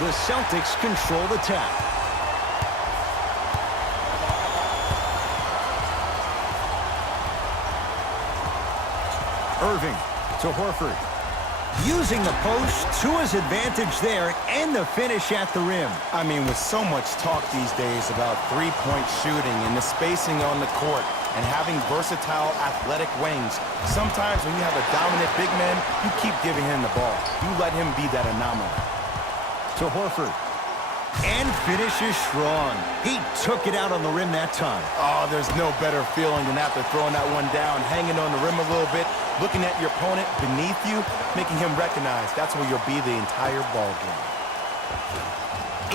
The Celtics control the tap. Irving to Horford. Using the post to his advantage there, and the finish at the rim. I mean, with so much talk these days about three-point shooting and the spacing on the court and having versatile athletic wings, sometimes when you have a dominant big man, you keep giving him the ball. You let him be that anomaly. To Horford. And finishes strong. He took it out on the rim that time. Oh, there's no better feeling than after throwing that one down, hanging on the rim a little bit, looking at your opponent beneath you, making him recognize that's where you'll be the entire ball game.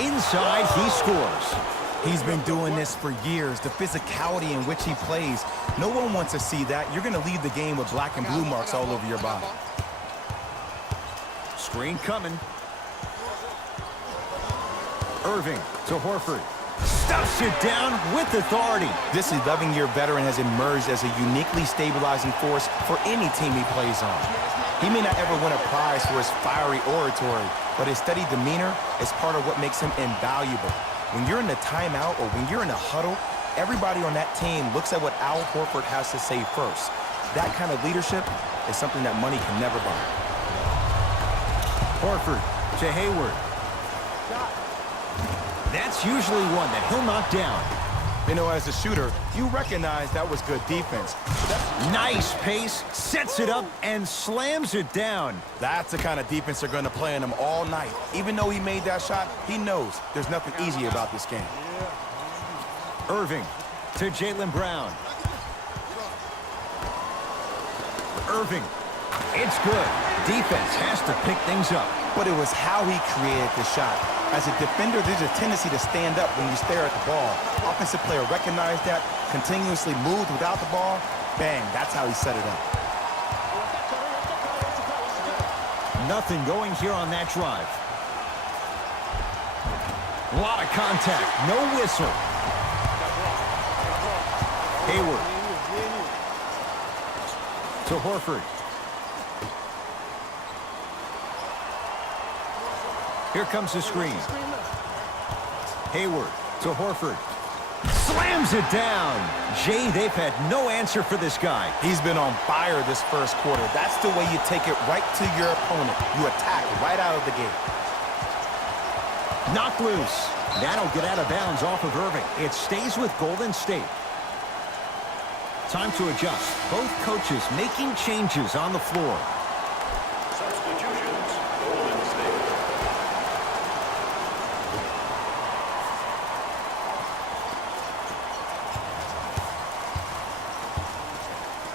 Inside, he scores. He's been doing this for years, the physicality in which he plays. No one wants to see that. You're going to leave the game with black and blue marks all over your body. Screen coming. Irving to Horford. Stuffs it down with authority. This 11-year veteran has emerged as a uniquely stabilizing force for any team he plays on. He may not ever win a prize for his fiery oratory, but his steady demeanor is part of what makes him invaluable. When you're in a timeout or when you're in a huddle, everybody on that team looks at what Al Horford has to say first. That kind of leadership is something that money can never buy. Horford to Hayward. That's usually one that he'll knock down. You know, as a shooter, you recognize that was good defense. Nice pace, sets it up, and slams it down. That's the kind of defense they're going to play on him all night. Even though he made that shot, he knows there's nothing easy about this game. Irving to Jaylen Brown. Irving. It's good. Defense has to pick things up. But it was how he created the shot. As a defender, there's a tendency to stand up when you stare at the ball. Offensive player recognized that, continuously moved without the ball. Bang, that's how he set it up. Nothing going here on that drive. A lot of contact, no whistle. Hayward. To Horford. Here comes the screen. Hayward to Horford. Slams it down. Jay, they've had no answer for this guy. He's been on fire this first quarter. That's the way you take it right to your opponent. You attack right out of the gate. Knocked loose. That'll get out of bounds off of Irving. It stays with Golden State. Time to adjust. Both coaches making changes on the floor. Substitutions, Golden State.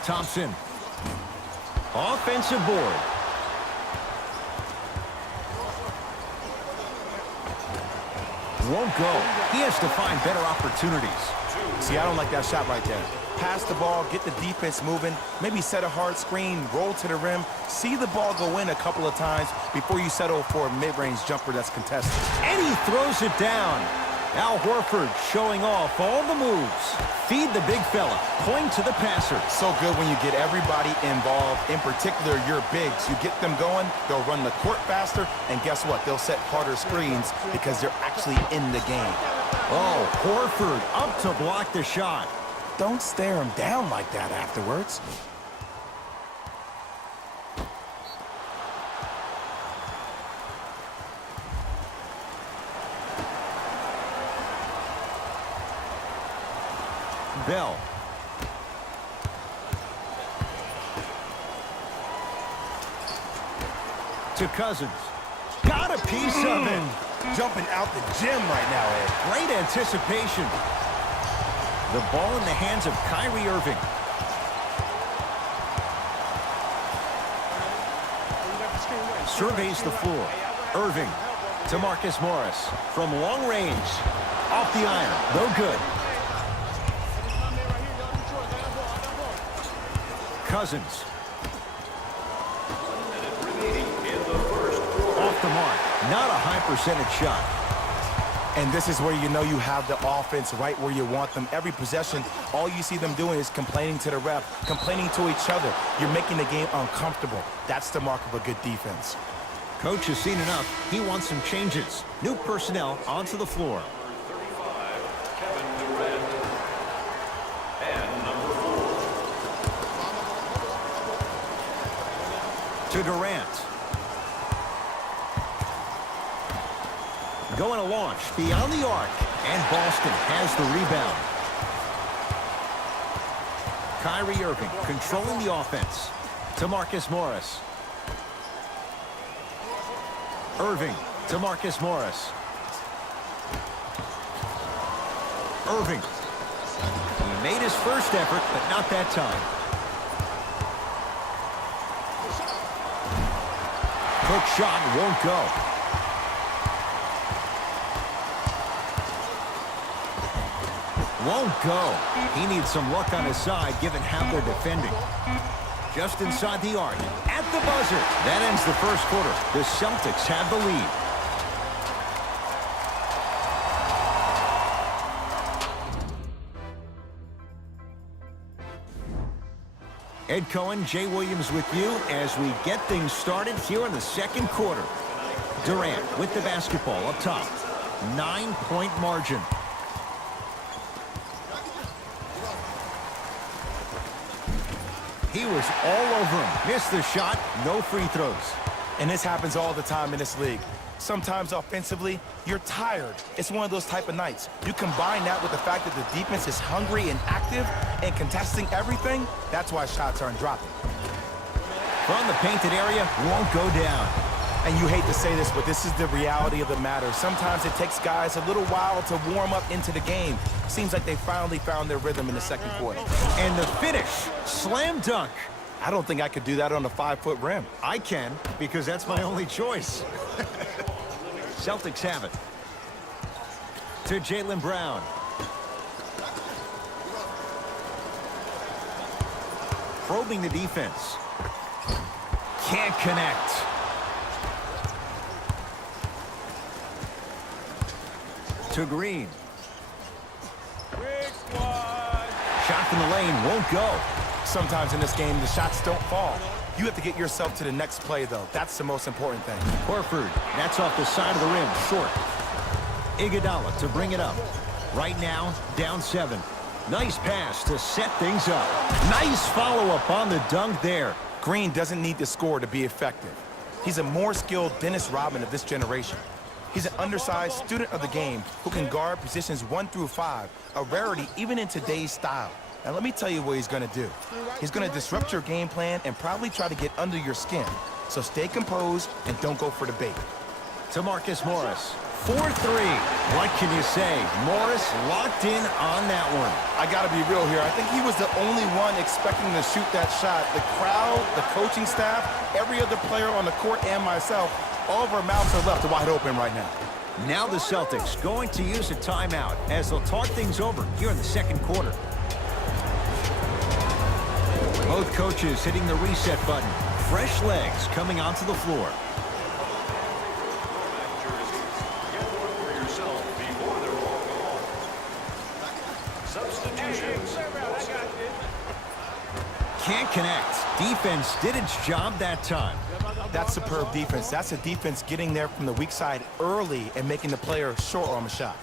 Thompson. Offensive board. Won't go. He has to find better opportunities. See, I don't like that shot right there. Pass the ball, get the defense moving, maybe set a hard screen, roll to the rim, see the ball go in a couple of times before you settle for a mid-range jumper that's contested. And he throws it down. Al Horford showing off all the moves. Feed the big fella. Point to the passer. So good when you get everybody involved, in particular your bigs. You get them going, they'll run the court faster, and guess what? They'll set harder screens because they're actually in the game. Oh, Horford up to block the shot. Don't stare him down like that afterwards. Bell. To Cousins. Got a piece of it. Jumping out the gym right now, Ed. Great anticipation. The ball in the hands of Kyrie Irving. Surveys the floor. Irving to Marcus Morris. From long range. Off the iron. No good. Cousins. Off the mark. Not a high percentage shot. And this is where you know you have the offense right where you want them. Every possession, all you see them doing is complaining to the ref, complaining to each other. You're making the game uncomfortable. That's the mark of a good defense. Coach has seen enough. He wants some changes. New personnel onto the floor. To Durant. Going to launch beyond the arc. And Boston has the rebound. Kyrie Irving controlling the offense. To Marcus Morris. Irving to Marcus Morris. Irving. He made his first effort, but not that time. Hook shot won't go. Won't go. He needs some luck on his side, given how they're defending. Just inside the arc. At the buzzer. That ends the first quarter. The Celtics have the lead. Ed Cohen, Jay Williams with you as we get things started here in the second quarter. Durant with the basketball up top. 9-point margin. He was all over him. Missed the shot. No free throws. And this happens all the time in this league. Sometimes offensively, you're tired. It's one of those type of nights. You combine that with the fact that the defense is hungry and active and contesting everything, that's why shots aren't dropping. From the painted area, won't go down. And you hate to say this, but this is the reality of the matter. Sometimes it takes guys a little while to warm up into the game. Seems like they finally found their rhythm in the second quarter. And the finish, slam dunk. I don't think I could do that on a 5-foot rim. I can, because that's my only choice. Celtics have it. To Jaylen Brown. Probing the defense. Can't connect. To Green. Shot from the lane won't go. Sometimes in this game, the shots don't fall. You have to get yourself to the next play, though. That's the most important thing. Horford, that's off the side of the rim, short. Iguodala to bring it up. Right now, down 7. Nice pass to set things up. Nice follow-up on the dunk there. Green doesn't need to score to be effective. He's a more skilled Dennis Rodman of this generation. He's an undersized student of the game who can guard positions 1 through 5, a rarity even in today's style. Now let me tell you what he's going to do. He's going to disrupt your game plan and probably try to get under your skin. So stay composed and don't go for the bait. To Marcus Morris. 4-3. What can you say? Morris locked in on that one. I got to be real here. I think he was the only one expecting to shoot that shot. The crowd, the coaching staff, every other player on the court, and myself, all of our mouths are left wide open right now. Now the Celtics going to use a timeout as they'll talk things over here in the second quarter. Both coaches hitting the reset button. Fresh legs coming onto the floor. Can't connect. Defense did its job that time. That's superb defense. That's a defense getting there from the weak side early and making the player short on a shot.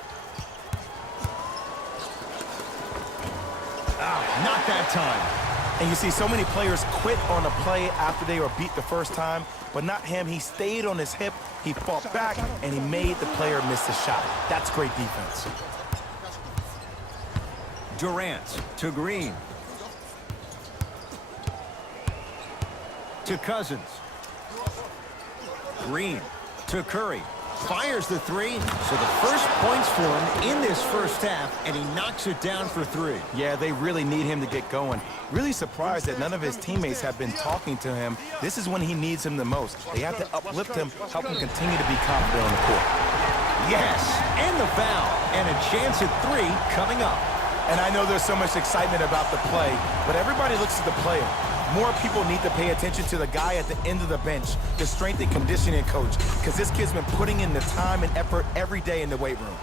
Not that time. And you see so many players quit on a play after they were beat the first time, but not him. He stayed on his hip, he fought back, and he made the player miss the shot. That's great defense. Durant to Green. To Cousins. Green to Curry. Fires the 3, so the first points for him in this first half, and he knocks it down for 3. Yeah, they really need him to get going. Really surprised that none of his teammates have been talking to him. This is when he needs him the most. They have to uplift him, help him continue to be confident on the court. Yes, and the foul, and a chance at 3 coming up. And I know there's so much excitement about the play, but everybody looks at the player. More people need to pay attention to the guy at the end of the bench, the strength and conditioning coach, because this kid's been putting in the time and effort every day in the weight room.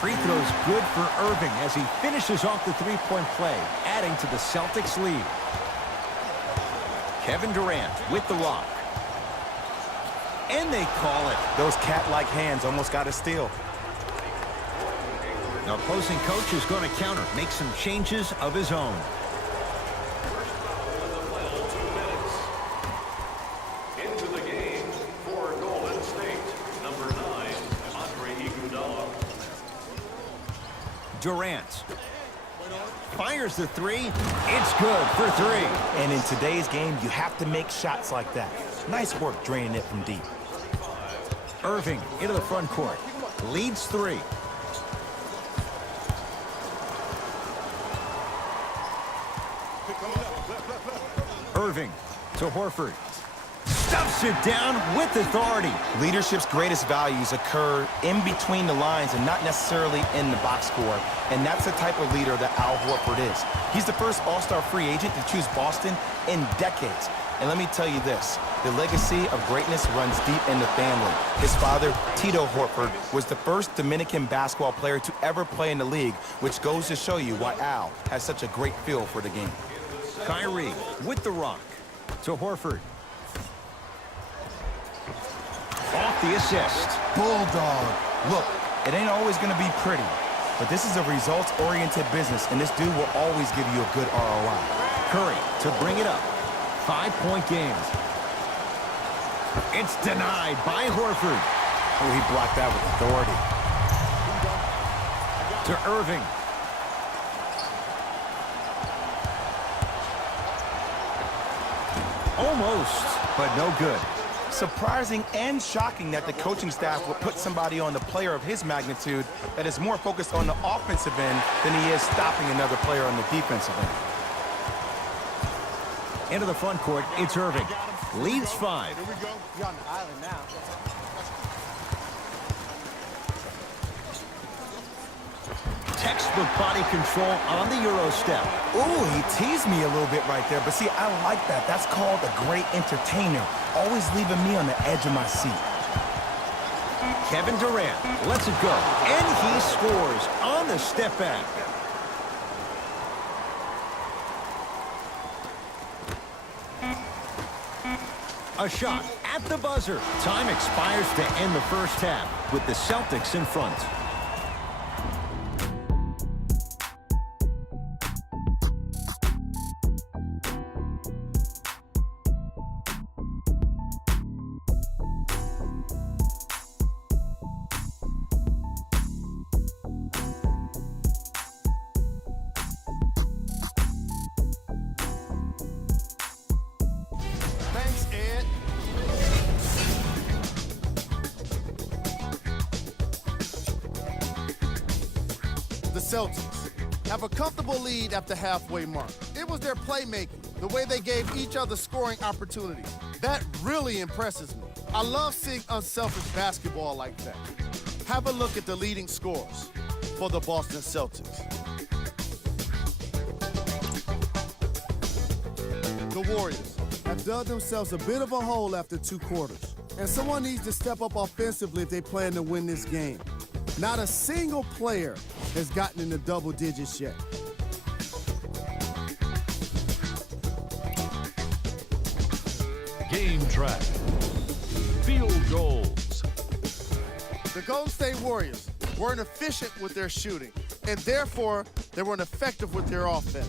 Free throws good for Irving as he finishes off the 3-point play, adding to the Celtics lead. Kevin Durant with the rock. And they call it. Those cat-like hands almost got a steal. The opposing coach is going to counter, make some changes of his own. Into the game for Golden State, number 9, Andre Iguodala. Durant fires the three. It's good for three. And in today's game, you have to make shots like that. Nice work draining it from deep. Irving into the front court. Leads three. Irving to Horford. Stuffs it down with authority. Leadership's greatest values occur in between the lines and not necessarily in the box score. And that's the type of leader that Al Horford is. He's the first all-star free agent to choose Boston in decades. And let me tell you this, the legacy of greatness runs deep in the family. His father, Tito Horford, was the first Dominican basketball player to ever play in the league, which goes to show you why Al has such a great feel for the game. Kyrie with the rock to Horford. Off the assist. Bulldog. Look, it ain't always going to be pretty, but this is a results-oriented business, and this dude will always give you a good ROI. Curry to bring it up. 5-point game. It's denied by Horford. Oh, he blocked that with authority. To Irving. Almost, but no good. Surprising and shocking that the coaching staff would put somebody on the player of his magnitude that is more focused on the offensive end than he is stopping another player on the defensive end. Into the front court, it's Irving. Leads 5. Here we go. You're on the island now. Textbook body control on the Euro step. Ooh, he teased me a little bit right there, but see, I like that. That's called a great entertainer. Always leaving me on the edge of my seat. Kevin Durant lets it go, and he scores on the step back. A shot at the buzzer. Time expires to end the first half with the Celtics in front. Thanks, Ed. The Celtics have a comfortable lead at the halfway mark. It was their playmaking, the way they gave each other scoring opportunities. That really impresses me. I love seeing unselfish basketball like that. Have a look at the leading scorers for the Boston Celtics. The Warriors have dug themselves a bit of a hole after 2 quarters. And someone needs to step up offensively if they plan to win this game. Not a single player has gotten into double digits yet. Game track. Field goals. The Golden State Warriors weren't efficient with their shooting, and therefore they weren't effective with their offense.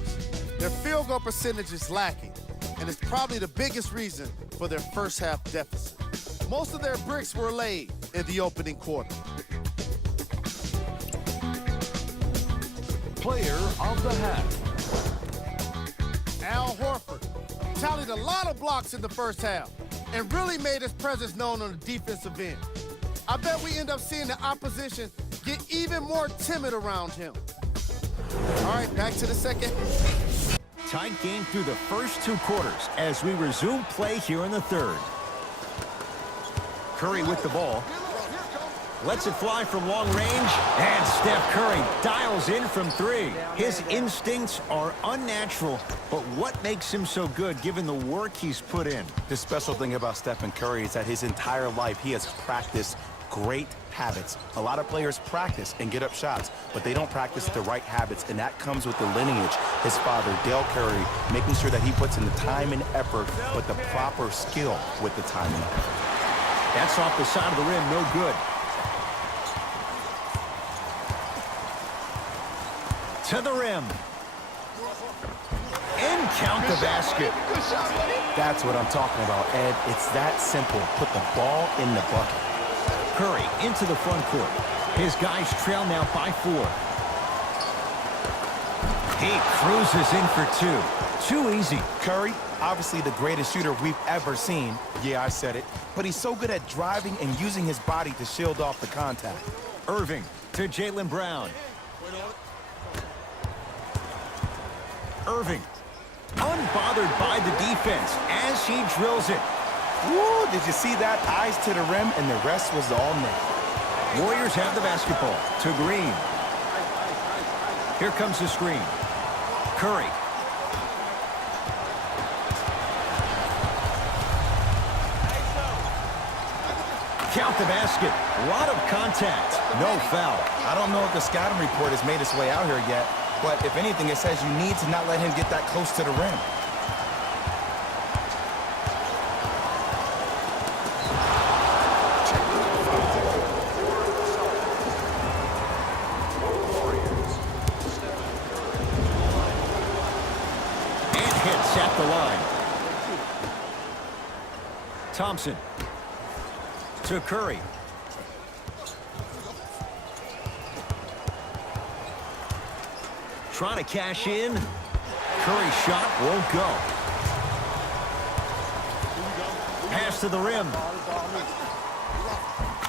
Their field goal percentage is lacking, and it's probably the biggest reason for their first half deficit. Most of their bricks were laid in the opening quarter. Player of the half. Al Horford tallied a lot of blocks in the first half and really made his presence known on the defensive end. I bet we end up seeing the opposition get even more timid around him. All right, back to the second. Tight game through the first 2 quarters as we resume play here in the third. Curry with the ball. Lets it fly from long range, and Steph Curry dials in from 3. His instincts are unnatural, but what makes him so good given the work he's put in? The special thing about Stephen Curry is that his entire life he has practiced great habits. A lot of players practice and get up shots, but they don't practice the right habits, and that comes with the lineage. His father, Dale Curry, making sure that he puts in the time and effort, but the proper skill with the time and effort. That's off the side of the rim, no good. To the rim. And count the basket. That's what I'm talking about, Ed. It's that simple. Put the ball in the bucket. Curry into the front court. His guys trail now by 4. He cruises in for 2. Too easy. Curry, obviously the greatest shooter we've ever seen. Yeah, I said it. But he's so good at driving and using his body to shield off the contact. Irving to Jaylen Brown. Irving, unbothered by the defense as he drills it. Woo, did you see that? Eyes to the rim, and the rest was all net. Warriors have the basketball to Green. Here comes the screen. Curry. Count the basket. A lot of contact. No foul. I don't know if the scouting report has made its way out here yet, but if anything, it says you need to not let him get that close to the rim. And hits at the line. Thompson to Curry. Trying to cash in. Curry's shot won't go. Pass to the rim.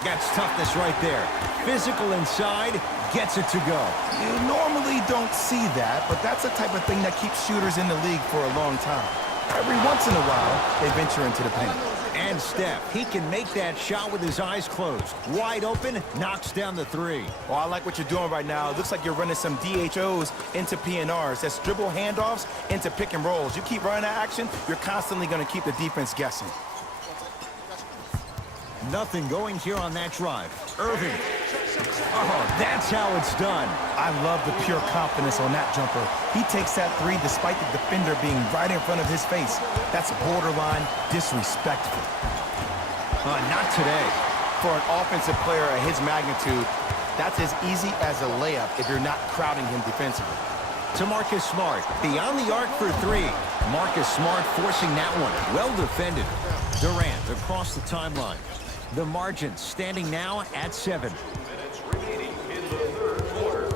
That's toughness right there. Physical inside, gets it to go. You normally don't see that, but that's the type of thing that keeps shooters in the league for a long time. Every once in a while, they venture into the paint. And Steph, he can make that shot with his eyes closed. Wide open, knocks down the 3. Well, I like what you're doing right now. It looks like you're running some DHOs into PNRs. That's dribble handoffs into pick and rolls. You keep running that action, you're constantly going to keep the defense guessing. Nothing going here on that drive. Irving. Oh, that's how it's done. I love the pure confidence on that jumper. He takes that 3 despite the defender being right in front of his face. That's borderline disrespectful. Not today. For an offensive player at his magnitude, that's as easy as a layup if you're not crowding him defensively. To Marcus Smart. Beyond the arc for 3. Marcus Smart forcing that one. Well defended. Durant across the timeline. The margin standing now at 7. Minutes remaining in the third quarter.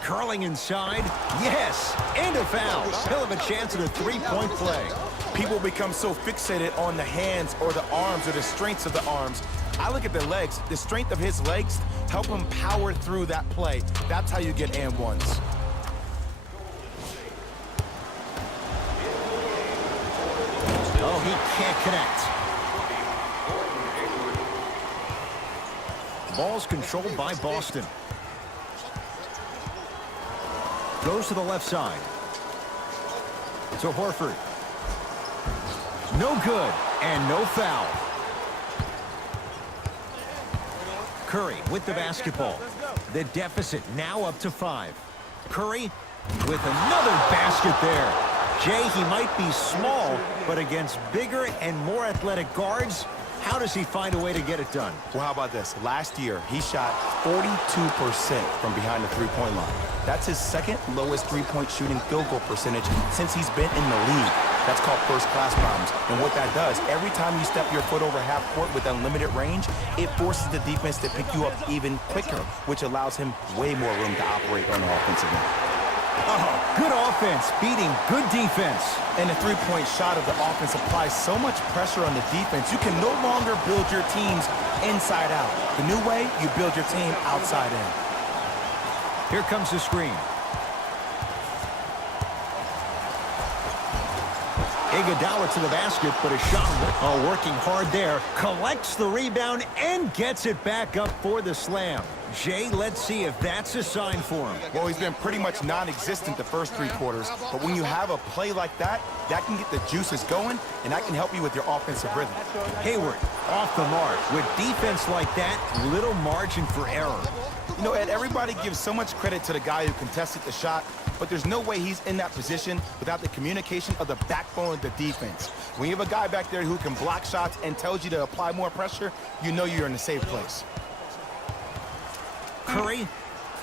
Curling inside. Yes! And a foul. He'll have a chance at a 3-point play. People become so fixated on the hands or the arms or the strengths of the arms. I look at the legs. The strength of his legs help him power through that play. That's how you get and ones. Oh, he can't connect. Ball's controlled by Boston. Goes to the left side. To Horford. No good, and no foul. Curry with the basketball. The deficit now up to 5. Curry with another basket there. Jay, he might be small, but against bigger and more athletic guards, how does he find a way to get it done? Well, how about this? Last year, he shot 42% from behind the three-point line. That's his second lowest three-point shooting field goal percentage since he's been in the league. That's called first-class problems. And what that does, every time you step your foot over half court with unlimited range, it forces the defense to pick you up even quicker, which allows him way more room to operate on the offensive end. Oh, good offense beating good defense. And the three-point shot of the offense applies so much pressure on the defense, you can no longer build your teams inside out. The new way, you build your team outside in. Here comes the screen. Iguodala to the basket, but a shot working hard there. Collects the rebound and gets it back up for the slam. Jay, let's see if that's a sign for him. Well, he's been pretty much non-existent the first 3 quarters, but when you have a play like that, that can get the juices going, and that can help you with your offensive rhythm. Hayward off the mark. With defense like that, little margin for error. You know, Ed, everybody gives so much credit to the guy who contested the shot, but there's no way he's in that position without the communication of the backbone of the defense. When you have a guy back there who can block shots and tells you to apply more pressure, you know you're in a safe place. Curry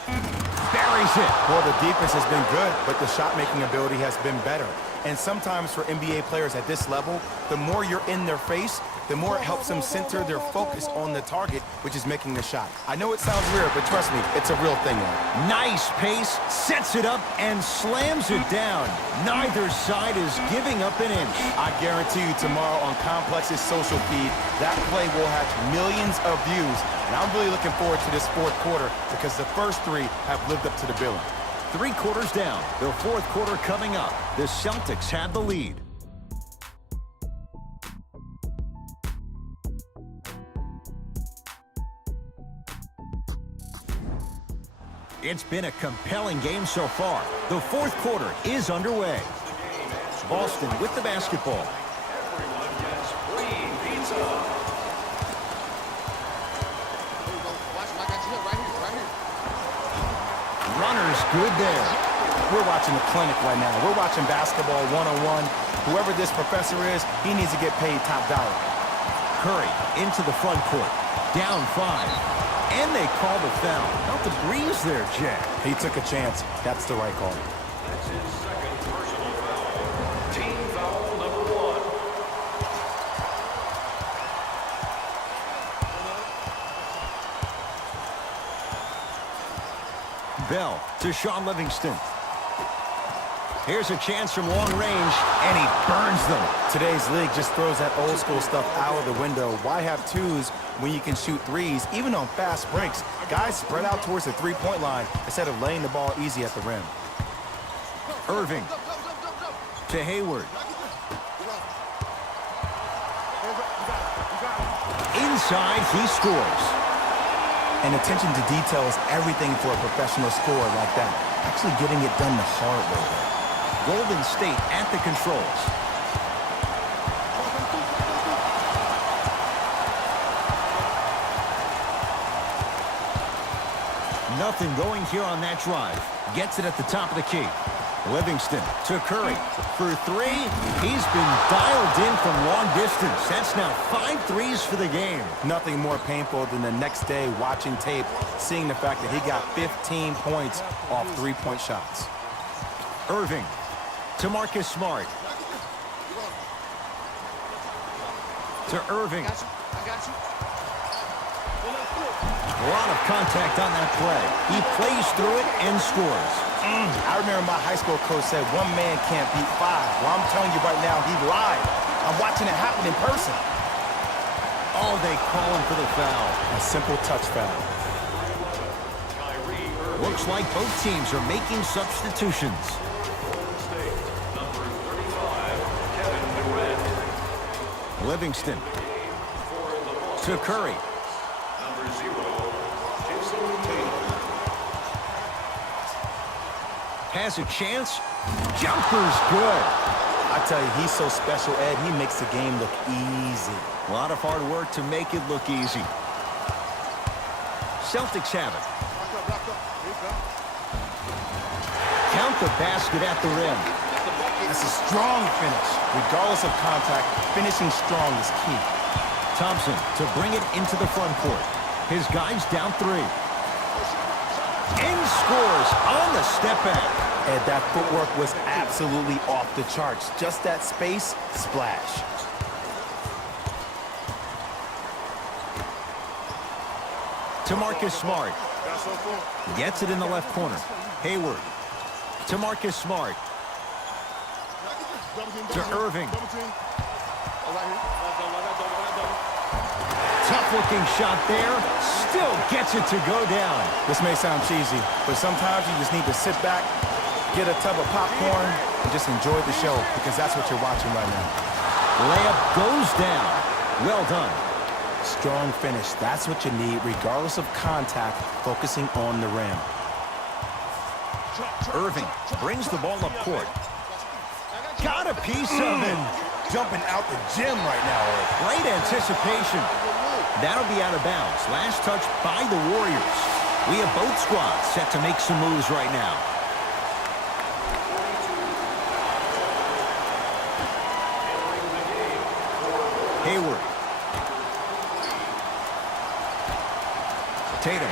buries it. Well, the defense has been good, but the shot-making ability has been better. And sometimes for NBA players at this level, the more you're in their face, the more it helps them center their focus on the target, which is making the shot. I know it sounds weird, but trust me, it's a real thing, man. Nice pace, sets it up, and slams it down. Neither side is giving up an inch. I guarantee you tomorrow on Complex's social feed, that play will have millions of views. And I'm really looking forward to this 4th quarter because the first 3 have lived up to the billing. 3 quarters down. The 4th quarter coming up. The Celtics have the lead. It's been a compelling game so far. The 4th quarter is underway. Boston with the basketball. Everyone gets free pizza. Runners good there. We're watching a clinic right now. We're watching basketball 1-on-1. Whoever this professor is, he needs to get paid top dollar. Curry into the front court. Down 5. And they call the foul. Not the breeze there, Jack. He took a chance. That's the right call. That's his 2nd personal foul. Team foul number 1. Bell to Sean Livingston. Here's a chance from long range, and he burns them. Today's league just throws that old school stuff out of the window. Why have 2s when you can shoot 3s, even on fast breaks? Guys spread out towards the 3-point line instead of laying the ball easy at the rim. Irving to Hayward. Inside, he scores. And attention to detail is everything for a professional scorer like that. Actually getting it done the hard way there. Golden State at the controls. Nothing going here on that drive. Gets it at the top of the key. Livingston to Curry. For 3, he's been dialed in from long distance. That's now 5 threes for the game. Nothing more painful than the next day watching tape, seeing the fact that he got 15 points off 3-point shots. Irving to Marcus Smart. To Irving. A lot of contact on that play. He plays through it and scores. I remember my high school coach said 1 man can't beat 5. Well, I'm telling you right now, he lied. I'm watching it happen in person. Oh, they call him for the foul. A simple touch foul. Looks like both teams are making substitutions. Number 35, Kevin Durant. Livingston to Curry. Number 0, Jason Tatum. Has a chance. Jumper's good. I tell you, he's so special, Ed. He makes the game look easy. A lot of hard work to make it look easy. Celtics have it. Count the basket at the rim. That's a strong finish. Regardless of contact, finishing strong is key. Thompson to bring it into the front court. His guys down 3. And scores on the step back. And that footwork was absolutely off the charts. Just that space, splash. To Marcus Smart. Gets it in the left corner. Hayward. To Marcus Smart. To Irving. Tough-looking shot there. Still gets it to go down. This may sound cheesy, but sometimes you just need to sit back, get a tub of popcorn, and just enjoy the show, because that's what you're watching right now. Layup goes down. Well done. Strong finish. That's what you need, regardless of contact, focusing on the rim. Irving brings the ball up court. Got a piece of it. Jumping out the gym right now. Great anticipation. That'll be out of bounds. Last touch by the Warriors. We have both squads set to make some moves right now. Hayward. Tatum.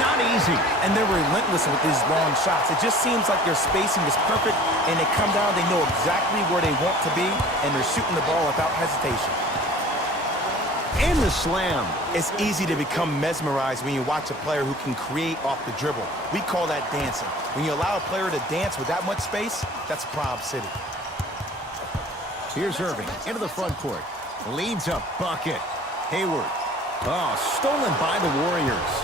Not easy. And they're relentless with these long shots. It just seems like their spacing is perfect, and they come down, they know exactly where they want to be, and they're shooting the ball without hesitation. And the slam. It's easy to become mesmerized when you watch a player who can create off the dribble. We call that dancing. When you allow a player to dance with that much space, that's Prob City. Here's Irving into the front court. Leads a bucket. Hayward. Oh, stolen by the Warriors.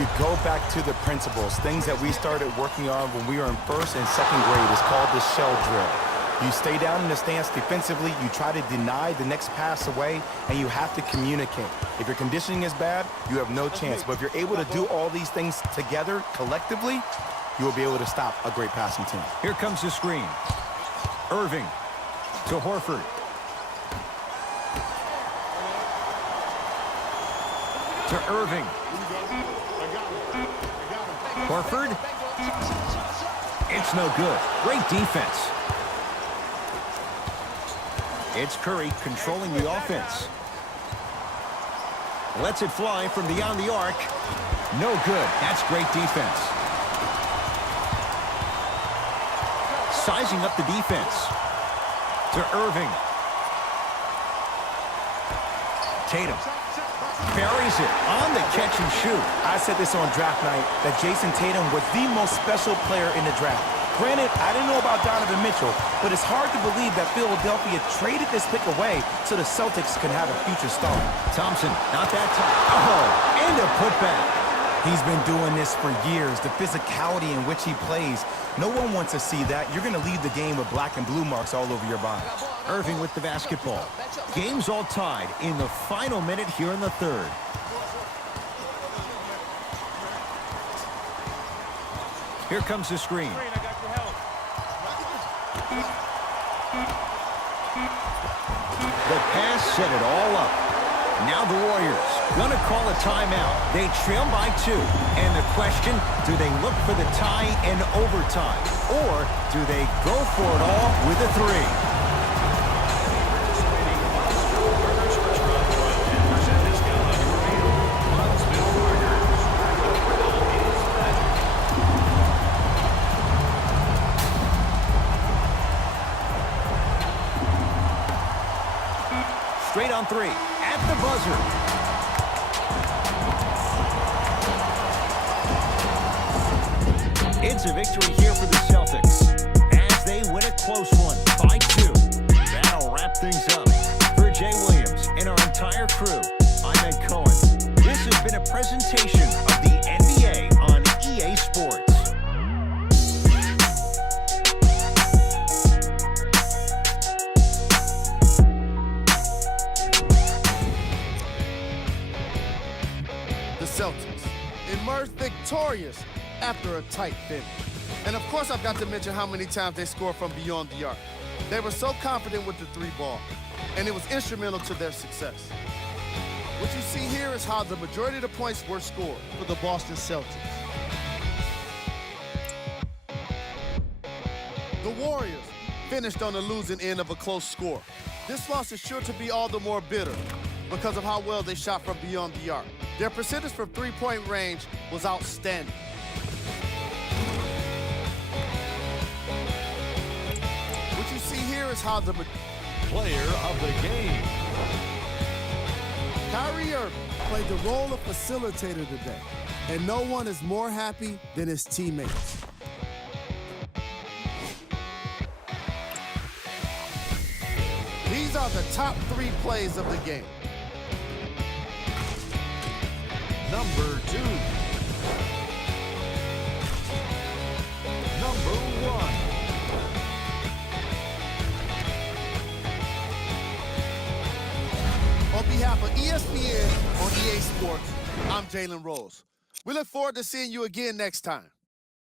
You go back to the principles, things that we started working on when we were in first and second grade. It's called the shell drill. You stay down in the stance defensively, you try to deny the next pass away, and you have to communicate. If your conditioning is bad, you have no chance. But if you're able to do all these things together, collectively, you will be able to stop a great passing team. Here comes the screen. Irving to Horford. To Irving. Horford. It's no good. Great defense. It's Curry controlling the offense. Lets it fly from beyond the arc. No good. That's great defense. Sizing up the defense. To Irving. Tatum. Buries it on the catch and shoot. I said this on draft night, that Jason Tatum was the most special player in the draft. Granted, I didn't know about Donovan Mitchell, but it's hard to believe that Philadelphia traded this pick away so the Celtics can have a future star. Thompson, not that time. Oh, and a putback. He's been doing this for years, the physicality in which he plays. No one wants to see that. You're going to leave the game with black and blue marks all over your body. Irving with the basketball. Game's all tied in the final minute here in the third. Here comes the screen. The pass set it all up. Now the Warriors gonna call a timeout. They trail by 2. And the question, do they look for the tie in overtime? Or do they go for it all with a 3? Straight on 3 at the buzzer. It's a victory here for the Celtics as they win a close one by 2. That'll wrap things up. For Jay Williams and our entire crew, I'm Ed Cohen. This has been a presentation of the NBA on EA Sports. Celtics emerged victorious after a tight finish. And of course, I've got to mention how many times they scored from beyond the arc. They were so confident with the 3 ball, and it was instrumental to their success. What you see here is how the majority of the points were scored for the Boston Celtics. The Warriors finished on the losing end of a close score. This loss is sure to be all the more bitter because of how well they shot from beyond the arc. Their percentage from three-point range was outstanding. What you see here is how the Player of the game. Curry Irving played the role of facilitator today, and no one is more happy than his teammates. These are the top 3 plays of the game. Number 2. Number 1. On behalf of ESPN on EA Sports, I'm Jalen Rose. We look forward to seeing you again next time.